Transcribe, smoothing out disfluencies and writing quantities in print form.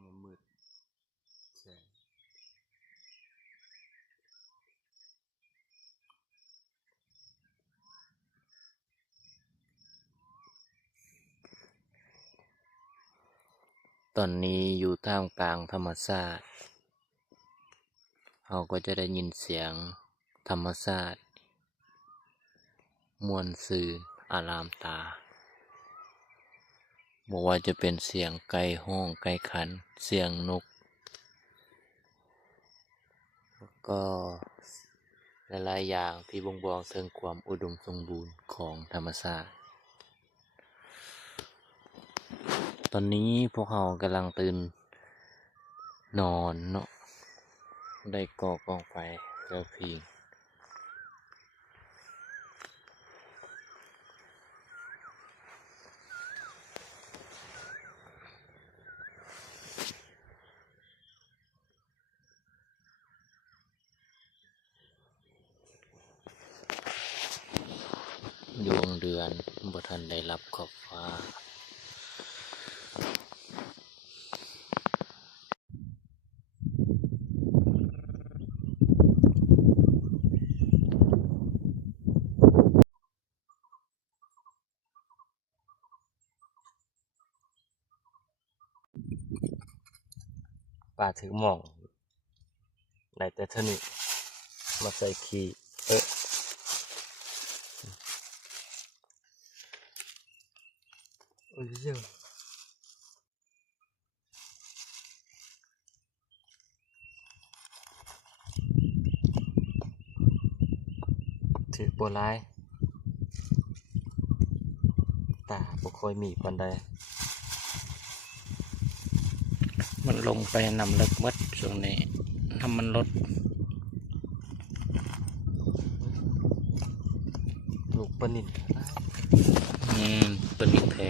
ไม่มืดใช่ตอนนี้อยู่ท่ามกลางธรรมชาติเราก็จะได้ยินเสียงธรรมชาติมวลสื่ออารามตาบอกว่าจะเป็นเสียงไก่ห้องไก่ขันเสียงนกแล้วก็หลายๆอย่างที่บ่งบอกถึงความอุดมสมบูรณ์ของธรรมชาติตอนนี้พวกเรากำลังตื่นนอนเนาะได้ก่อกองไฟแล้วพิงดวงเดือนบ่ทันได้รับขอบฟ้าป่าถึงหม่องได้แต่เท่านี้มาใส่ขี้โอ้ยเจ้าถือโบราณตาบ่ค่อยมีปานใดมันลงไปนำเลิกวัดช่วงนี้ทำมันลดลูกปลานิลปลานิลแท้